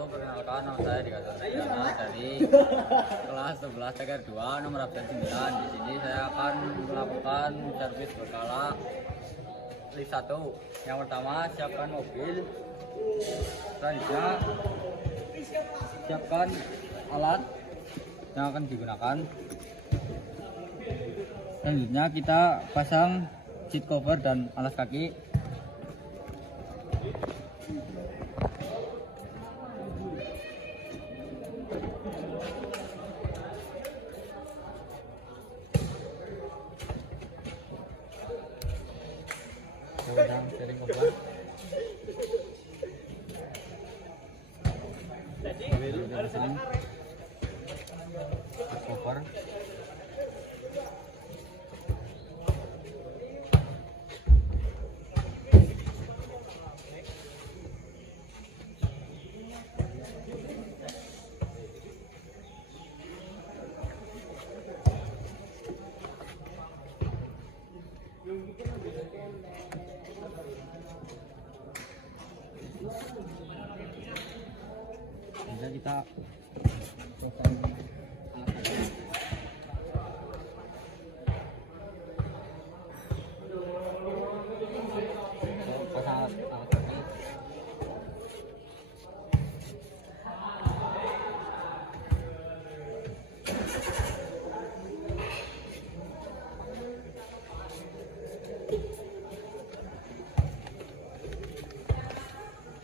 wabarakatuh. Perkenalkan nama saya Dika Sarjana dari kelas 11 TKR 2 nomor absen 9. Di sini saya akan melakukan servis berkala lift 1. Yang pertama, siapkan mobil. Selanjutnya, siapkan alat yang akan digunakan. Selanjutnya kita pasang seat cover dan alas kaki. Sedang sering cover. Cover. Bisa kita pasang alat kaki.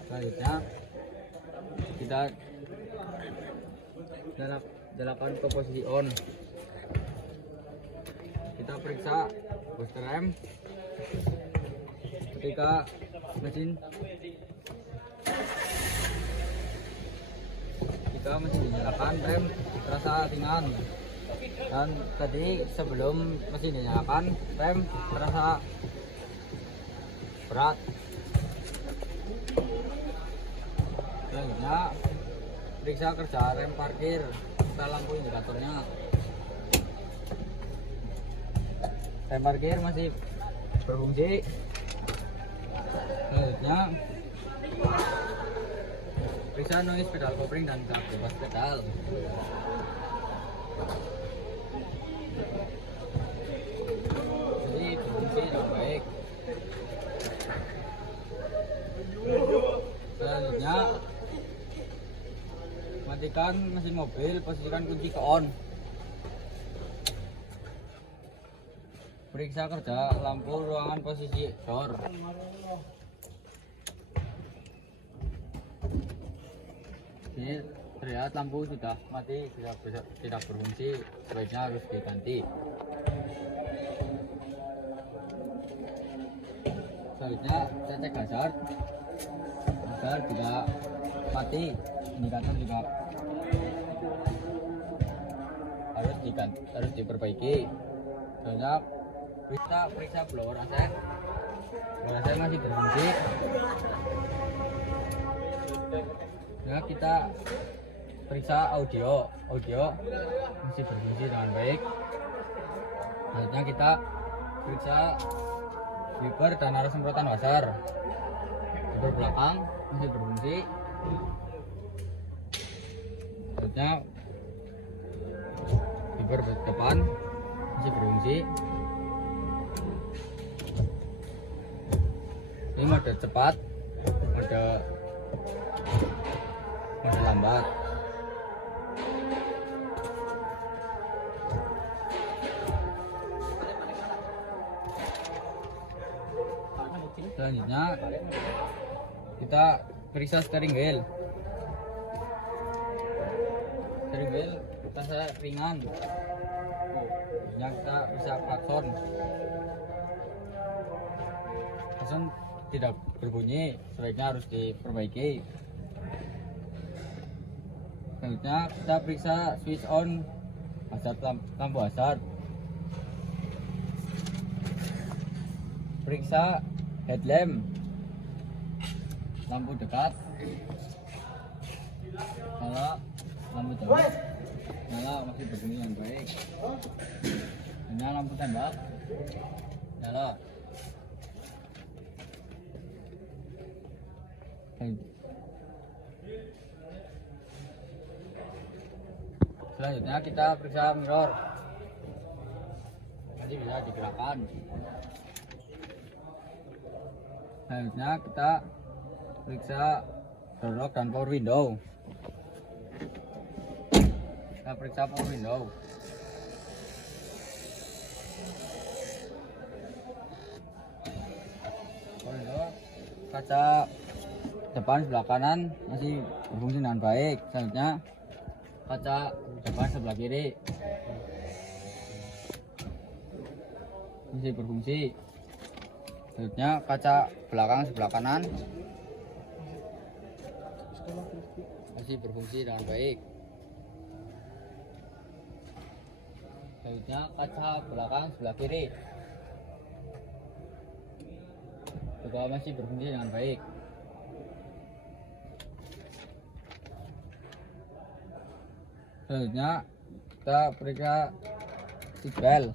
Selanjutnya kita dalapan ke posisi on. Kita periksa booster rem. Ketika mesin dinyalakan, rem terasa ringan, dan tadi sebelum mesin dinyalakan, rem terasa berat. Selanjutnya periksa kerja rem parkir serta lampu indikatornya. Rem parkir masih berfungsi. Selanjutnya periksa noise pedal kopling dan bebas pedal. Jadi berfungsi dengan baik. Selanjutnya matikan mesin mobil, posisikan kunci ke on. Periksa kerja lampu ruangan posisi door. Ini terlihat lampu sudah mati, tidak berfungsi, sebaiknya harus diganti. Selanjutnya saya cek hazard agar tidak mati. Indikator juga harus diperbaiki. Soalnya kita periksa blower AC masih berfungsi. Ya, kita periksa audio masih berfungsi dengan baik. Selanjutnya kita periksa wiper dan arah semprotan washer. Wiper belakang masih berfungsi. Selanjutnya wiper depan masih berfungsi. Ini mode cepat, mode lambat. Selanjutnya kita periksa steering wheel. Steering wheel terasa ringan. Yang kita bisa klakson tidak berbunyi, sebaiknya harus diperbaiki. Selanjutnya kita periksa switch on hazard, lampu hazard. Periksa headlamp, lampu dekat nyala, lampu jauh nyala, masih berbunyi dengan baik. Ini lampu tembak nyala. Selanjutnya kita periksa mirror. Nanti bisa digerakkan. Selanjutnya kita periksa door lock dan power window. Kita periksa power window. Kaca depan sebelah kanan masih berfungsi dengan baik. Selanjutnya kaca depan sebelah kiri masih berfungsi. Selanjutnya kaca belakang sebelah kanan masih berfungsi dengan baik. Selanjutnya kaca belakang sebelah kiri juga masih berfungsi dengan baik. Selanjutnya kita periksa seat belt.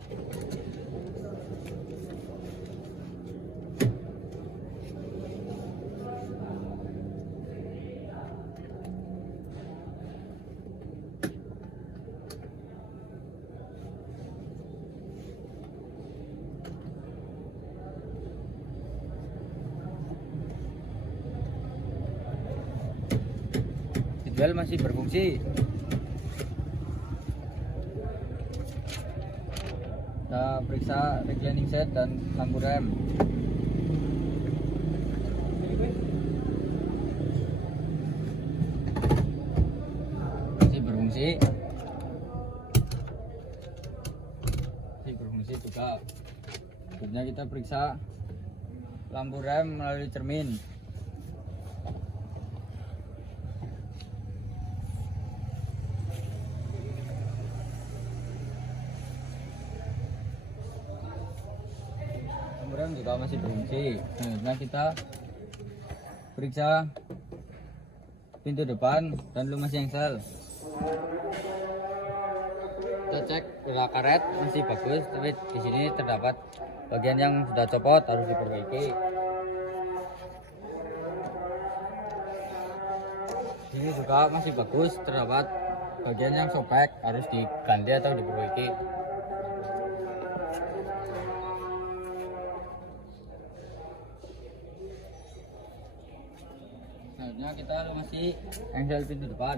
Seatbelt masih berfungsi. Kita periksa reclining set dan lampu rem. Masih berfungsi. Masih berfungsi juga. Selanjutnya kita periksa lampu rem melalui cermin. Rem juga masih berfungsi. Selanjutnya kita periksa pintu depan dan lumasi engsel. Kita cek gerak karet masih bagus, tapi di sini terdapat bagian yang sudah copot, harus diperbaiki. Ini juga masih bagus, terdapat bagian yang sobek, harus diganti atau diperbaiki. Selanjutnya kita lumasi engsel pintu depan.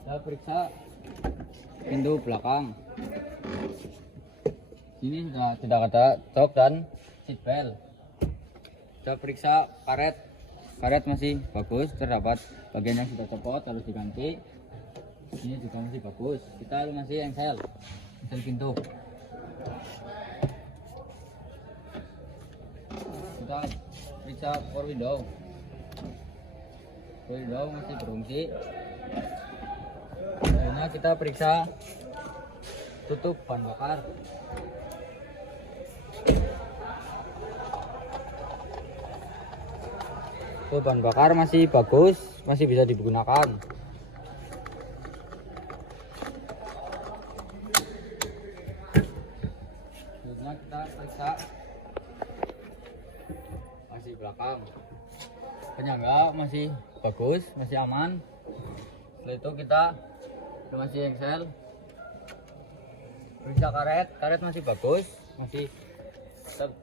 Kita periksa pintu belakang. Ini sudah tidak ada jok dan seat belt. Kita periksa karet. Karet masih bagus, terdapat bagian yang sudah copot, harus diganti. Ini juga masih bagus. Kita lumasi engsel pintu. Kita periksa power window. Power window masih berfungsi. Selanjutnya kita periksa tutup ban bakar. Ban bakar masih bagus, masih bisa digunakan. Selanjutnya kita periksa masih belakang. Penyangga masih bagus, masih aman. Setelah itu kita masih engsel. Periksa karet. Karet masih bagus, masih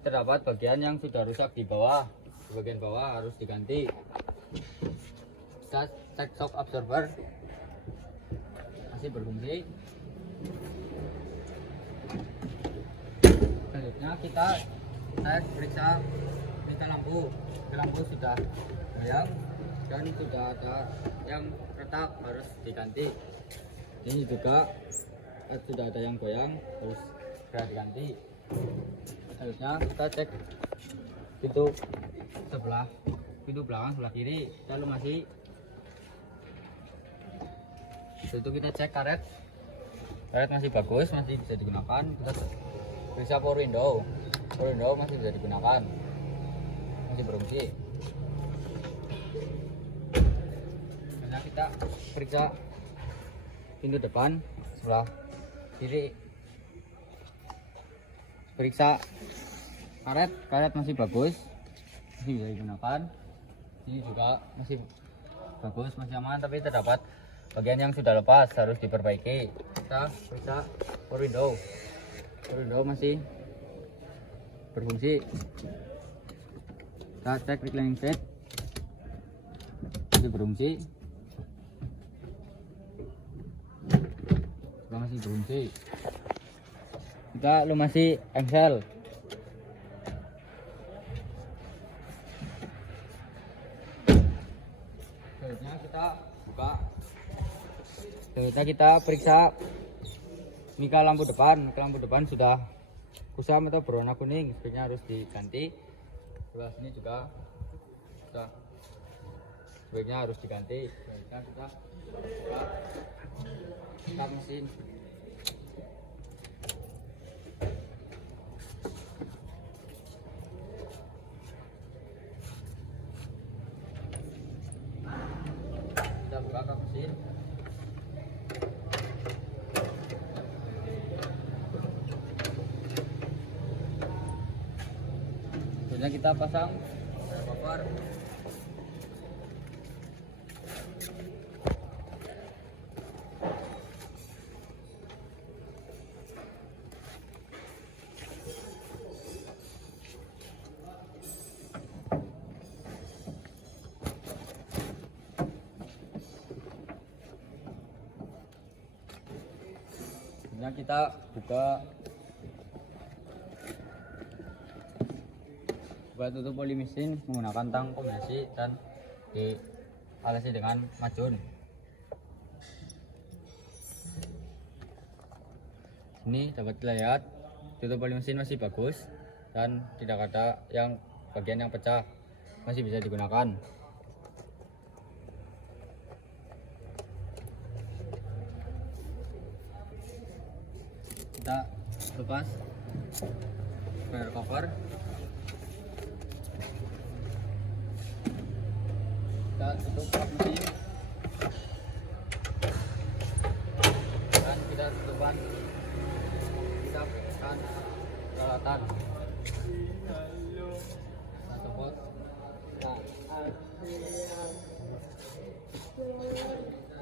terdapat bagian yang sudah rusak di bawah. Di bagian bawah harus diganti. Kita cek shock absorber masih berfungsi. Selanjutnya kita periksa lampu. Lampu sudah goyang dan sudah ada yang retak, harus diganti. Ini juga sudah ada yang goyang, harus segera diganti. Selanjutnya kita cek pintu belakang sebelah kiri. Kita lumasi. Setelah itu kita cek karet masih bagus, masih bisa digunakan. Kita periksa power window masih bisa digunakan, masih berfungsi. Nah, kita periksa pintu depan sebelah kiri. Periksa karet masih bagus, masih bisa digunakan. Ini juga masih bagus, masih aman, tapi terdapat bagian yang sudah lepas, harus diperbaiki. Kita periksa power window. Power window masih berfungsi. Kita cek reclining seat, masih berfungsi. Juga masih berfungsi. Kita lumasi engsel. Selanjutnya kita buka. Selanjutnya kita periksa mika lampu depan. Mika lampu depan sudah kusam atau berwarna kuning, sebaiknya harus diganti. Sebelah sini juga sudah, sebaiknya harus diganti. Selanjutnya kita buka start mesin. Kita buka kap mesin. Selanjutnya kita pasang cover. Selanjutnya kita buka tutup oli mesin menggunakan tang kombinasi dan dialasi dengan macun. Ini dapat dilihat tutup oli mesin masih bagus dan tidak ada yang bagian yang pecah, masih bisa digunakan. Kita lepas spoiler cover. Kita tutup kap mesin dan kita tutupkan peralatan. Kita copot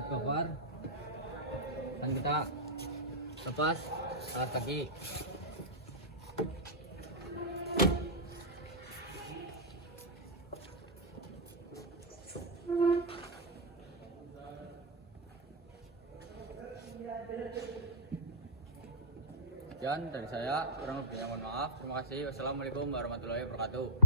cover dan kita lepas alas kaki. Sekian dari saya, kurang lebihnya mohon maaf. Terima kasih. Wassalamualaikum warahmatullahi wabarakatuh.